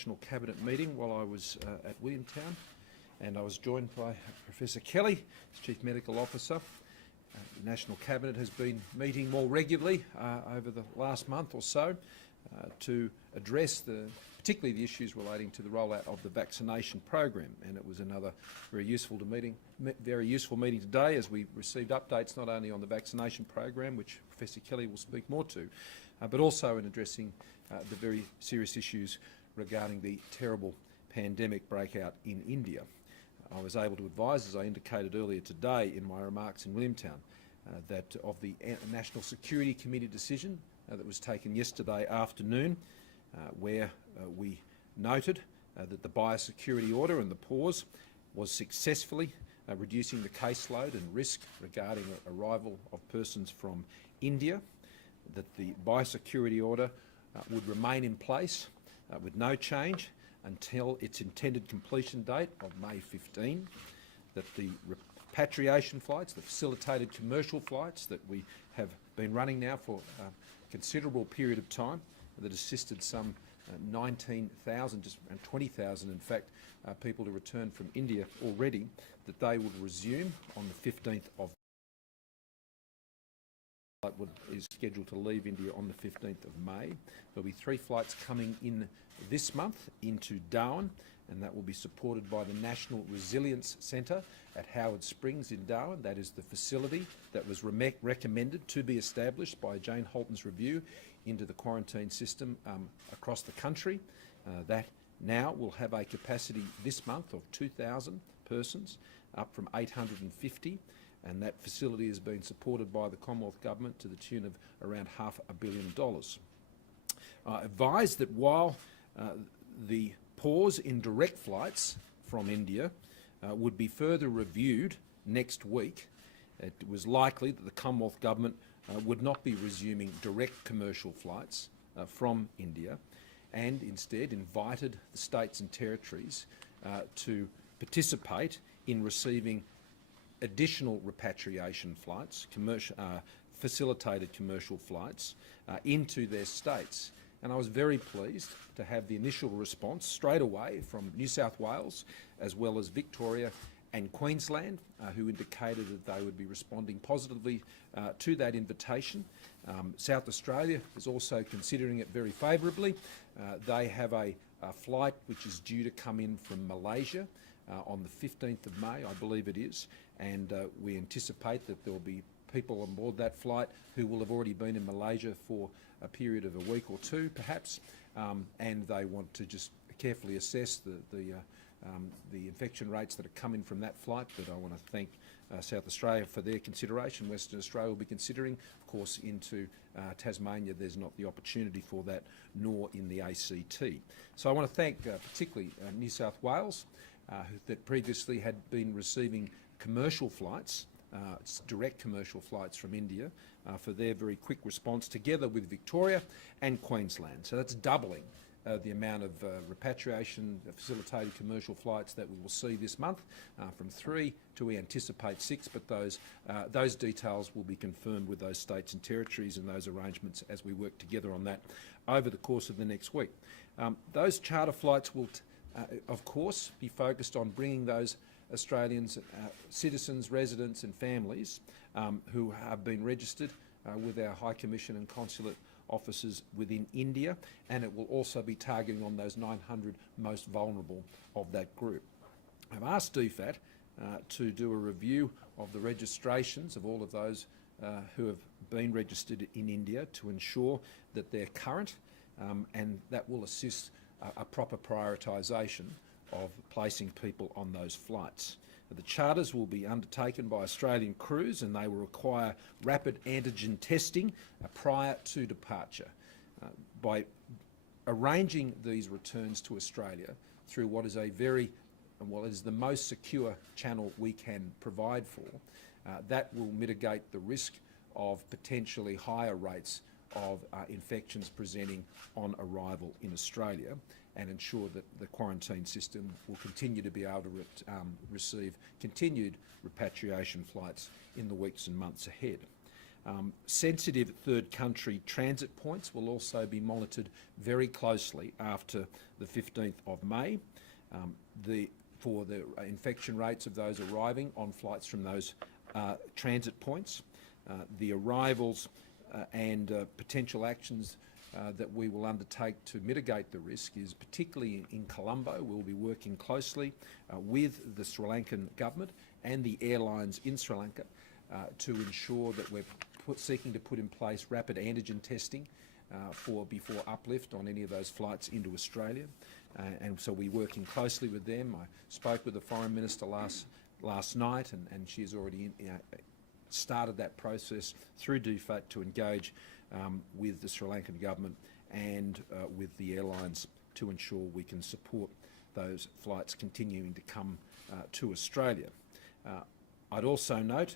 National Cabinet meeting while I was at Williamtown, and I was joined by Professor Kelly, as Chief Medical Officer. The National Cabinet has been meeting more regularly over the last month or so to address particularly the issues relating to the rollout of the vaccination program, and it was another very useful meeting today as we received updates not only on the vaccination program, which Professor Kelly will speak more to, but also in addressing the very serious issues regarding the terrible pandemic breakout in India. I was able to advise, as I indicated earlier today in my remarks in Williamtown, that of the National Security Committee decision that was taken yesterday afternoon, where we noted that the biosecurity order and the pause was successfully reducing the caseload and risk regarding arrival of persons from India, that the biosecurity order would remain in place with no change until its intended completion date of May 15, that the repatriation flights, the facilitated commercial flights that we have been running now for a considerable period of time, that assisted some 19,000, just around 20,000 in fact, people to return from India already, that they would resume on the 15th of is scheduled to leave India on the 15th of May. There'll be 3 flights coming in this month into Darwin, and that will be supported by the National Resilience Centre at Howard Springs in Darwin. That is the facility that was recommended to be established by Jane Halton's review into the quarantine system across the country. That now will have a capacity this month of 2,000 persons, up from 850. And that facility has been supported by the Commonwealth Government to the tune of around $500 million. I advise that while the pause in direct flights from India would be further reviewed next week, it was likely that the Commonwealth Government would not be resuming direct commercial flights from India, and instead invited the states and territories to participate in receiving additional repatriation flights, facilitated commercial flights into their states. And I was very pleased to have the initial response straight away from New South Wales as well as Victoria and Queensland, who indicated that they would be responding positively to that invitation. South Australia is also considering it very favourably. They have a flight which is due to come in from Malaysia on the 15th of May, I believe it is, and we anticipate that there will be people on board that flight who will have already been in Malaysia for a period of a week or two, perhaps, and they want to just carefully assess the infection rates that are coming from that flight. But I want to thank South Australia for their consideration. Western Australia will be considering. Of course, into Tasmania, there's not the opportunity for that, nor in the ACT. So I want to thank particularly New South Wales, that previously had been receiving commercial flights, direct commercial flights from India, for their very quick response, together with Victoria and Queensland. So that's doubling the amount of repatriation facilitated commercial flights that we will see this month, from 3 to, we anticipate, 6, but those details will be confirmed with those states and territories and those arrangements as we work together on that over the course of the next week. Those charter flights will of course be focused on bringing those Australians, citizens, residents and families who have been registered with our High Commission and Consulate offices within India, and it will also be targeting on those 900 most vulnerable of that group. I've asked DFAT to do a review of the registrations of all of those who have been registered in India to ensure that they're current, and that will assist a proper prioritisation of placing people on those flights. The charters will be undertaken by Australian crews, and they will require rapid antigen testing prior to departure. By arranging these returns to Australia through what is it is the most secure channel we can provide for, that will mitigate the risk of potentially higher rates of infections presenting on arrival in Australia, and ensure that the quarantine system will continue to be able to receive continued repatriation flights in the weeks and months ahead. Sensitive third country transit points will also be monitored very closely after the 15th of May. For the infection rates of those arriving on flights from those transit points, the arrivals and potential actions that we will undertake to mitigate the risk is particularly in Colombo. We'll be working closely with the Sri Lankan government and the airlines in Sri Lanka to ensure that we're seeking to put in place rapid antigen testing before uplift on any of those flights into Australia. And so we're working closely with them. I spoke with the Foreign Minister last night, and she has already started that process through DFAT to engage with the Sri Lankan government and with the airlines to ensure we can support those flights continuing to come to Australia. I'd also note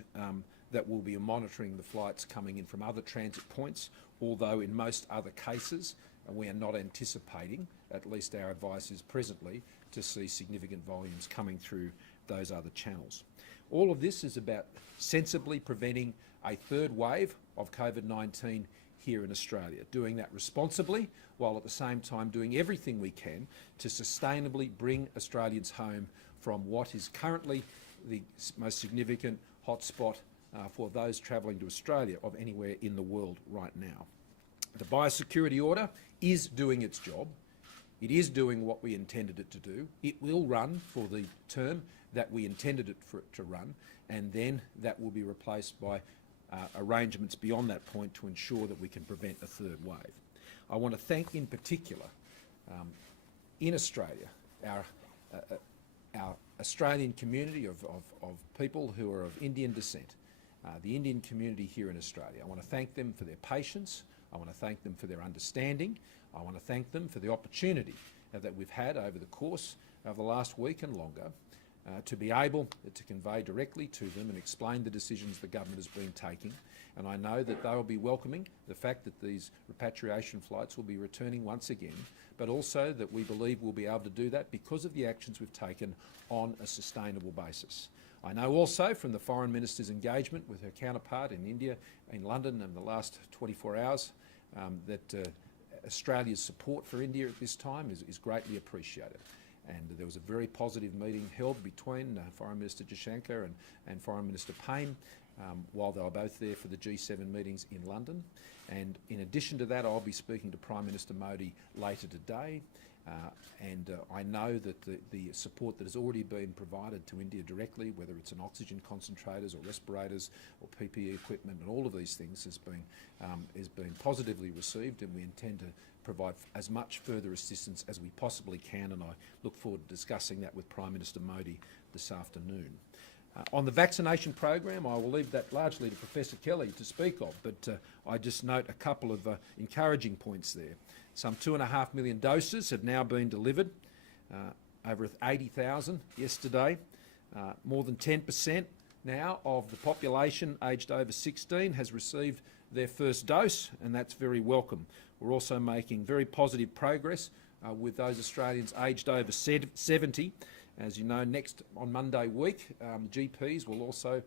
that we'll be monitoring the flights coming in from other transit points, although in most other cases we are not anticipating, at least our advice is presently, to see significant volumes coming through those other channels. All of this is about sensibly preventing a third wave of COVID-19 here in Australia, doing that responsibly while at the same time doing everything we can to sustainably bring Australians home from what is currently the most significant hotspot for those travelling to Australia of anywhere in the world right now. The biosecurity order is doing its job. It is doing what we intended it to do. It will run for the term that we intended it to run, and then that will be replaced by arrangements beyond that point to ensure that we can prevent a third wave. I want to thank in particular in Australia our Australian community of people who are of Indian descent, the Indian community here in Australia. I want to thank them for their patience. I want to thank them for their understanding. I want to thank them for the opportunity that we've had over the course of the last week and longer to be able to convey directly to them and explain the decisions the government has been taking. And I know that they will be welcoming the fact that these repatriation flights will be returning once again, but also that we believe we'll be able to do that because of the actions we've taken on a sustainable basis. I know also from the Foreign Minister's engagement with her counterpart in India, in London, in the last 24 hours, that Australia's support for India at this time is greatly appreciated. And there was a very positive meeting held between Foreign Minister Jaishankar and Foreign Minister Payne while they were both there for the G7 meetings in London. And in addition to that, I'll be speaking to Prime Minister Modi later today. I know that the support that has already been provided to India directly, whether it's in oxygen concentrators or respirators or PPE equipment and all of these things, has been positively received, and we intend to provide as much further assistance as we possibly can, and I look forward to discussing that with Prime Minister Modi this afternoon. On the vaccination program, I will leave that largely to Professor Kelly to speak of, but I just note a couple of encouraging points there. Some 2.5 million doses have now been delivered, over 80,000 yesterday. More than 10% now of the population aged over 16 has received their first dose, and that's very welcome. We're also making very positive progress with those Australians aged over 70. As you know, next on Monday week, GPs will also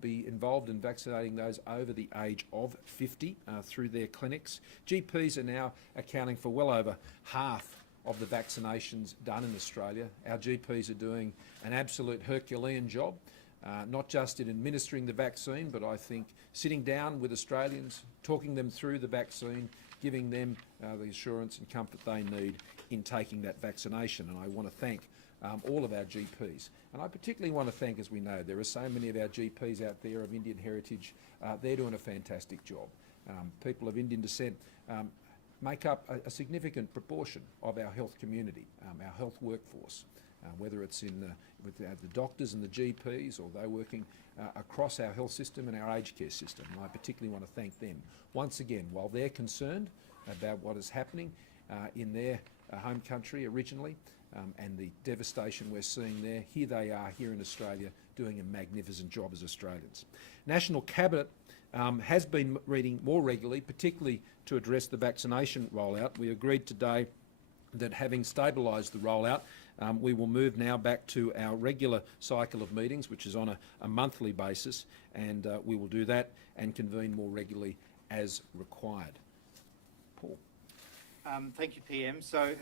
be involved in vaccinating those over the age of 50 through their clinics. GPs are now accounting for well over half of the vaccinations done in Australia. Our GPs are doing an absolute Herculean job, not just in administering the vaccine, but I think sitting down with Australians, talking them through the vaccine, giving them the assurance and comfort they need in taking that vaccination. And I want to thank all of our GPs. And I particularly want to thank, as we know, there are so many of our GPs out there of Indian heritage. They're doing a fantastic job. People of Indian descent make up a significant proportion of our health community, our health workforce, whether it's with the doctors and the GPs, or they're working across our health system and our aged care system. And I particularly want to thank them. Once again, while they're concerned about what is happening in their home country originally, and the devastation we're seeing there, here they are here in Australia doing a magnificent job as Australians. National Cabinet has been meeting more regularly, particularly to address the vaccination rollout. We agreed today that having stabilised the rollout, we will move now back to our regular cycle of meetings, which is on a monthly basis, and we will do that and convene more regularly as required. Paul. Thank you, PM. So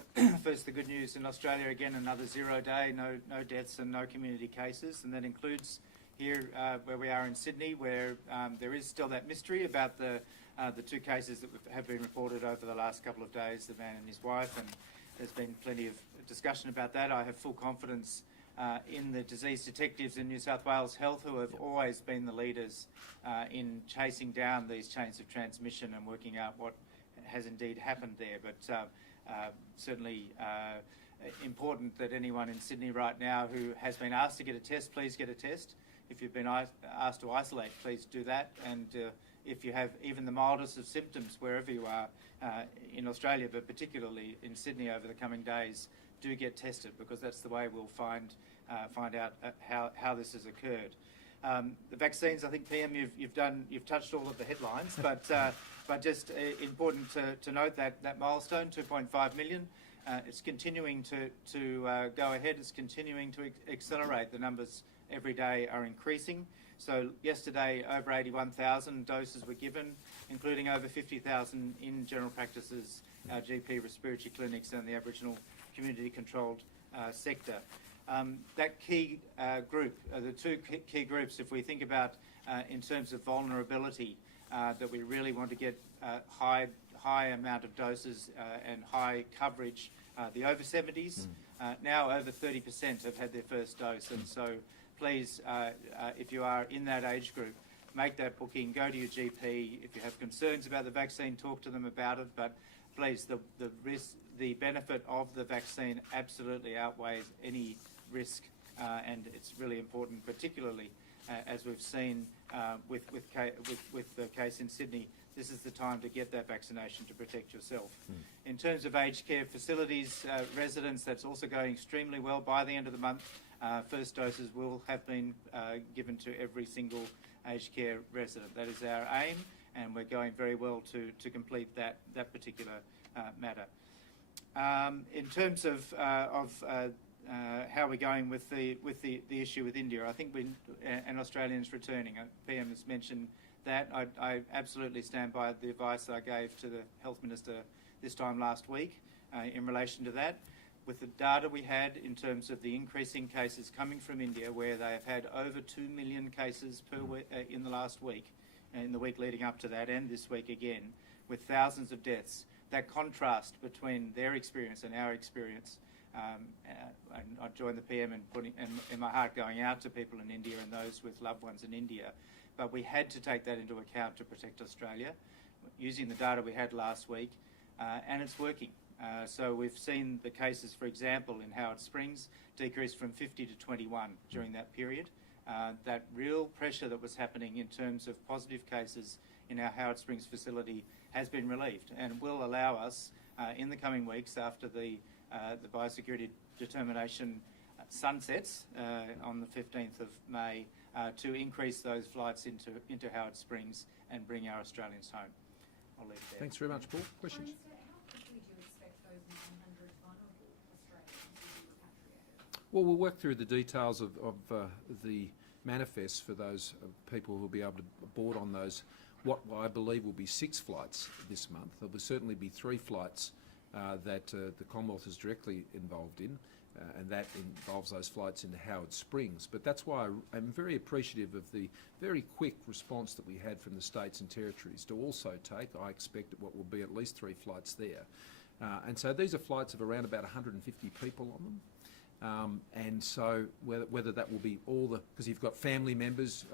first, the good news in Australia, again, another 0 day, no deaths and no community cases, and that includes here where we are in Sydney, where there is still that mystery about the 2 cases that have been reported over the last couple of days, the man and his wife, and there's been plenty of discussion about that. I have full confidence in the disease detectives in New South Wales Health, who have always been the leaders in chasing down these chains of transmission and working out what has indeed happened there. But certainly important that anyone in Sydney right now who has been asked to get a test, please get a test. If you've been asked to isolate, please do that. And if you have even the mildest of symptoms wherever you are in Australia, but particularly in Sydney over the coming days, do get tested, because that's the way we'll find out how this has occurred. The vaccines, I think, PM, you've touched all of the headlines, but just important to note that milestone, 2.5 million, it's continuing to go ahead. It's continuing to accelerate. The numbers every day are increasing. So yesterday, over 81,000 doses were given, including over 50,000 in general practices, GP respiratory clinics, and the Aboriginal community-controlled sector. That key group, the 2 key groups, if we think about in terms of vulnerability, that we really want to get high amount of doses and high coverage, the over 70s, now over 30% have had their first dose, and so please, if you are in that age group, make that booking, go to your GP. If you have concerns about the vaccine, talk to them about it, but please, the benefit of the vaccine absolutely outweighs any risk, and it's really important, particularly as we've seen with the case in Sydney. This is the time to get that vaccination to protect yourself. In terms of aged care facilities, residents, that's also going extremely well. By the end of the month, first doses will have been given to every single aged care resident. That is our aim, and we're going very well to complete that particular matter. In terms of how we're going with the issue with India, I think and Australians returning. PM has mentioned that. I absolutely stand by the advice I gave to the Health Minister this time last week in relation to that. With the data we had in terms of the increasing cases coming from India, where they have had over 2 million cases per week in the last week, in the week leading up to that, and this week again, with thousands of deaths, that contrast between their experience and our experience, and I join the PM in putting in my heart going out to people in India and those with loved ones in India, but we had to take that into account to protect Australia, using the data we had last week, and it's working. So we've seen the cases, for example, in Howard Springs decrease from 50 to 21 during that period. That real pressure that was happening in terms of positive cases in our Howard Springs facility has been relieved, and will allow us in the coming weeks, after the biosecurity determination sunsets on the 15th of May, to increase those flights into Howard Springs and bring our Australians home. I'll leave it there. Thanks very much, Paul. Questions? Well, we'll work through the details of the manifest for those people who will be able to board on those, what I believe will be 6 flights this month. There will certainly be 3 flights that the Commonwealth is directly involved in, and that involves those flights into Howard Springs. But that's why I'm very appreciative of the very quick response that we had from the states and territories to also take, I expect, what will be at least 3 flights there. And so these are flights of around about 150 people on them. And so whether that will be all the, because you've got family members,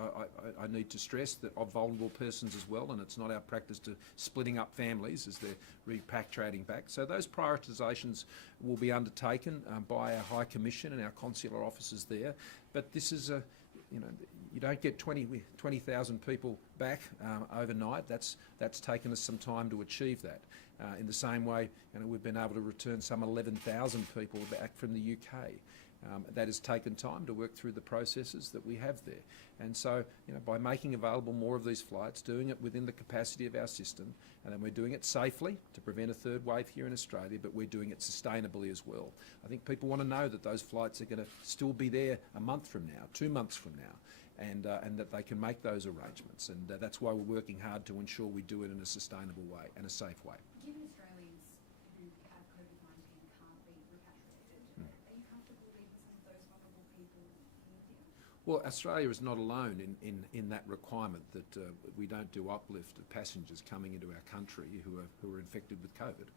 I need to stress that of vulnerable persons as well, and it's not our practice to splitting up families as they're repatriating back. So those prioritisations will be undertaken by our High Commission and our consular officers there. But this is a, you don't get 20,000 people back overnight. That's taken us some time to achieve that. In the same way, we've been able to return some 11,000 people back from the UK. That has taken time to work through the processes that we have there. And so, by making available more of these flights, doing it within the capacity of our system, and then we're doing it safely to prevent a third wave here in Australia, but we're doing it sustainably as well. I think people want to know that those flights are going to still be there a month from now, 2 months from now, and that they can make those arrangements. And that's why we're working hard to ensure we do it in a sustainable way and a safe way. Given Australians who have COVID-19 can't be repatriated, are you comfortable leaving some of those vulnerable people in India? Well, Australia is not alone in that requirement that we don't do uplift of passengers coming into our country who are infected with COVID.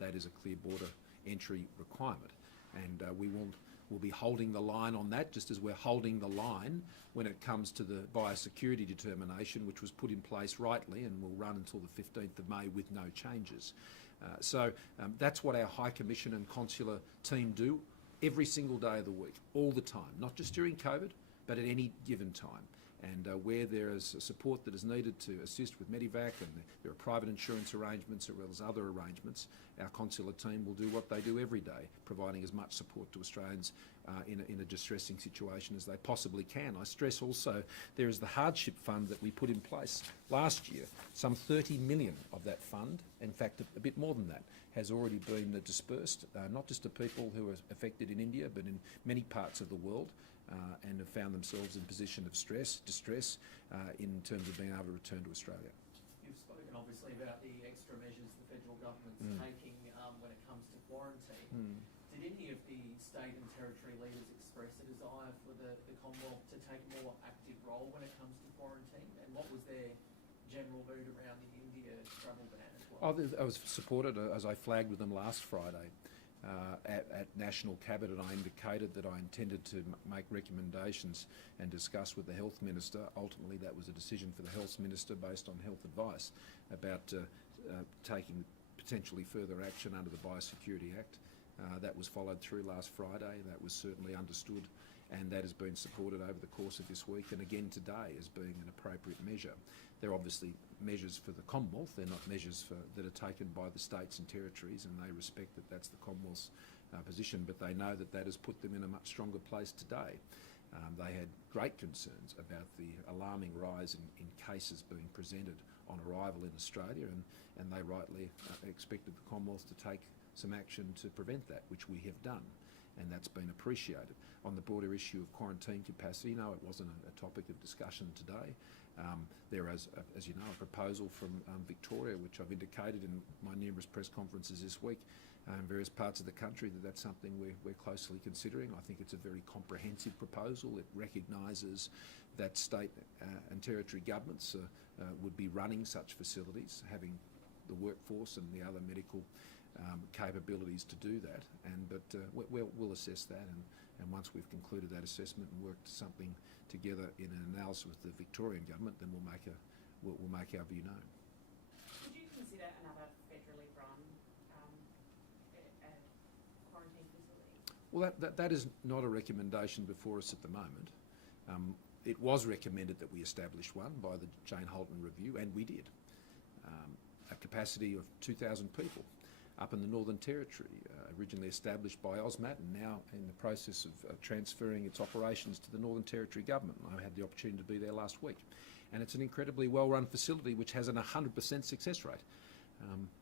That is a clear border entry requirement, and we'll be holding the line on that, just as we're holding the line when it comes to the biosecurity determination, which was put in place rightly and will run until the 15th of May with no changes. So that's what our High Commission and Consular team do every single day of the week, all the time, not just during COVID, but at any given time. And where there is support that is needed to assist with Medivac, and there are private insurance arrangements as well as other arrangements, our consular team will do what they do every day, providing as much support to Australians in a distressing situation as they possibly can. I stress also there is the hardship fund that we put in place last year. Some 30 million of that fund, in fact a bit more than that, has already been dispersed, not just to people who are affected in India, but in many parts of the world. And have found themselves in position of distress in terms of being able to return to Australia. You've spoken obviously about the extra measures the federal government's taking when it comes to quarantine. Did any of the state and territory leaders express a desire for the Commonwealth to take a more active role when it comes to quarantine? And what was their general mood around the India travel ban as well? I was supported, as I flagged with them last Friday. At National Cabinet, I indicated that I intended to make recommendations and discuss with the Health Minister. Ultimately, that was a decision for the Health Minister based on health advice about taking potentially further action under the Biosecurity Act. That was followed through last Friday. That was certainly understood, and that has been supported over the course of this week and again today as being an appropriate measure. They're obviously measures for the Commonwealth. They're not measures that are taken by the states and territories, and they respect that that's the Commonwealth's position, but they know that that has put them in a much stronger place today. They had great concerns about the alarming rise in cases being presented on arrival in Australia, and they rightly expected the Commonwealth to take some action to prevent that, which we have done, and that's been appreciated. On the broader issue of quarantine capacity, no, it wasn't a topic of discussion today. There is, as you know, a proposal from Victoria, which I've indicated in my numerous press conferences this week in various parts of the country, that's something we're closely considering. I think it's a very comprehensive proposal. It recognises that state and territory governments would be running such facilities, having the workforce and the other medical capabilities to do that. But we'll assess that, and once we've concluded that assessment and worked something together in an analysis with the Victorian government, then we'll make our view known. Would you consider another federally run quarantine facility? Well, that is not a recommendation before us at the moment. It was recommended that we establish one by the Jane Holton Review, and we did. A capacity of 2,000 people up in the Northern Territory, originally established by AUSMAT and now in the process of transferring its operations to the Northern Territory government. I had the opportunity to be there last week. And it's an incredibly well-run facility which has an 100% success rate.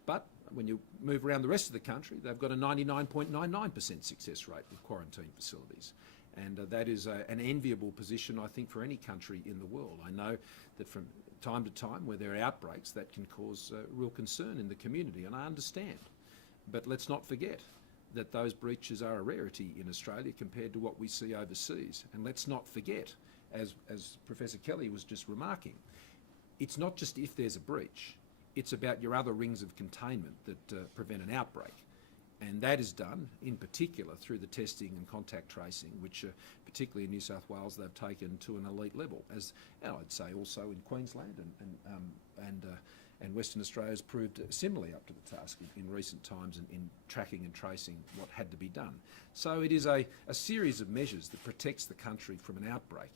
But when you move around the rest of the country, they've got a 99.99% success rate with quarantine facilities. And that is an enviable position, I think, for any country in the world. I know that from time to time where there are outbreaks, that can cause real concern in the community, and I understand. But let's not forget that those breaches are a rarity in Australia compared to what we see overseas. And let's not forget, as Professor Kelly was just remarking, it's not just if there's a breach, it's about your other rings of containment that prevent an outbreak. And that is done, in particular, through the testing and contact tracing, which particularly in New South Wales, they've taken to an elite level, as and I'd say also in Queensland and Western Australia has proved similarly up to the task in recent times in tracking and tracing what had to be done. So it is a series of measures that protects the country from an outbreak.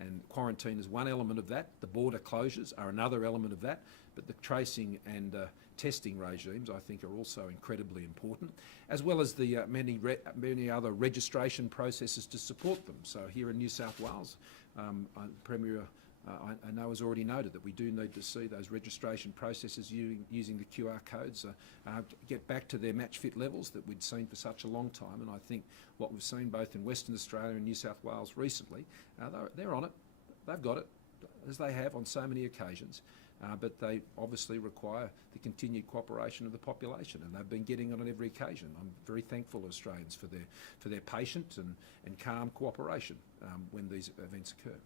And quarantine is one element of that. The border closures are another element of that. but the tracing and testing regimes, I think, are also incredibly important, as well as the many other registration processes to support them. So here in New South Wales, Premier I know has already noted that we do need to see those registration processes using the QR codes get back to their match fit levels that we'd seen for such a long time. And I think what we've seen both in Western Australia and New South Wales recently, they're on it. They've got it, as they have on so many occasions. But they obviously require the continued cooperation of the population, and they've been getting it on every occasion. I'm very thankful to Australians for their patient and calm cooperation when these events occur.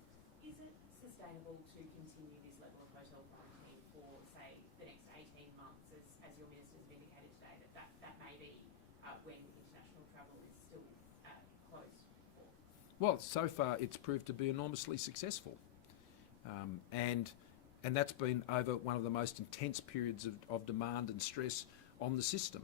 Is it sustainable to continue this level of hotel quarantine for, say, the next 18 months, as your ministers have indicated today, that may be when international travel is still closed for? Well, so far it's proved to be enormously successful. And that's been over one of the most intense periods of demand and stress on the system.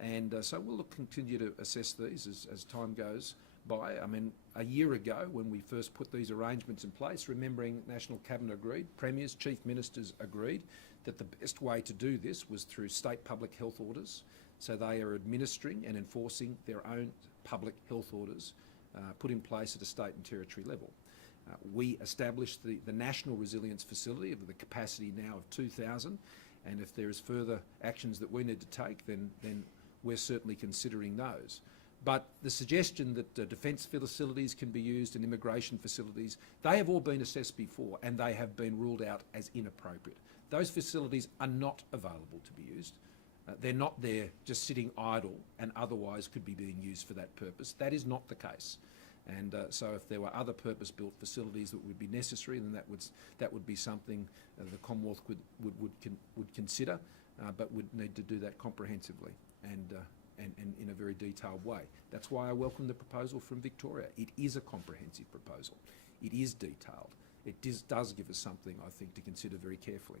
And so we'll continue to assess these as time goes by. I mean, a year ago when we first put these arrangements in place, remembering National Cabinet agreed, Premiers, Chief Ministers agreed that the best way to do this was through state public health orders. So they are administering and enforcing their own public health orders put in place at a state and territory level. We established the National Resilience Facility of the capacity now of 2,000, and if there is further actions that we need to take, then we're certainly considering those. But the suggestion that defence facilities can be used and immigration facilities, they have all been assessed before and they have been ruled out as inappropriate. Those facilities are not available to be used. They're not there just sitting idle and otherwise could be being used for that purpose. That is not the case. And so if there were other purpose-built facilities that would be necessary, then that would be something the Commonwealth would consider, but would need to do that comprehensively and in a very detailed way. That's why I welcome the proposal from Victoria. It is a comprehensive proposal. It is detailed. It does give us something, I think, to consider very carefully.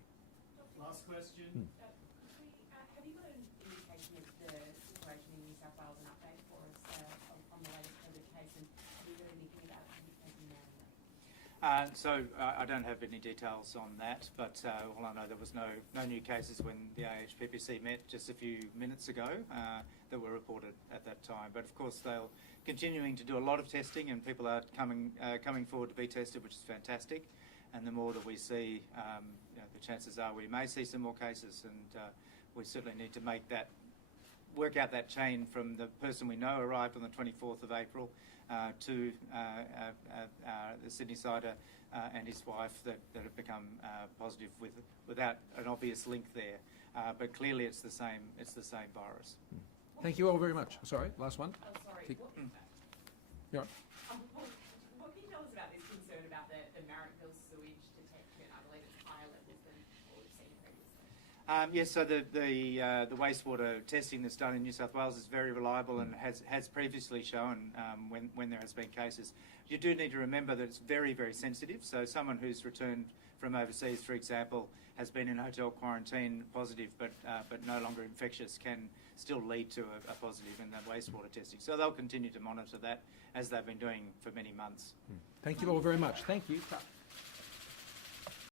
Last question. Have you got an indication of the situation in New South Wales, an update for us on the latest COVID case, and have you got anything about how you're taking now? So I don't have any details on that, but all I know there was no new cases when the AHPPC met just a few minutes ago that were reported at that time. But of course they're continuing to do a lot of testing, and people are coming forward to be tested, which is fantastic. And the more that we see, the chances are we may see some more cases, and we certainly need to work out that chain from the person we know arrived on the 24th of April to the Sydney-sider and his wife that have become positive without an obvious link there. But clearly it's the same virus. Thank you all very much. Sorry, last one. Oh, sorry. Keep- What can you tell us about this concern about the Marrickville sewage detection? I believe it's higher levels than what we've seen previously. Yes, so the wastewater testing that's done in New South Wales is very reliable and has previously shown when there has been cases. You do need to remember that it's very, very sensitive. So someone who's returned from overseas, for example, has been in hotel quarantine positive but no longer infectious can still lead to a positive in that wastewater testing. So they'll continue to monitor that as they've been doing for many months. Thank you all very much. Thank you.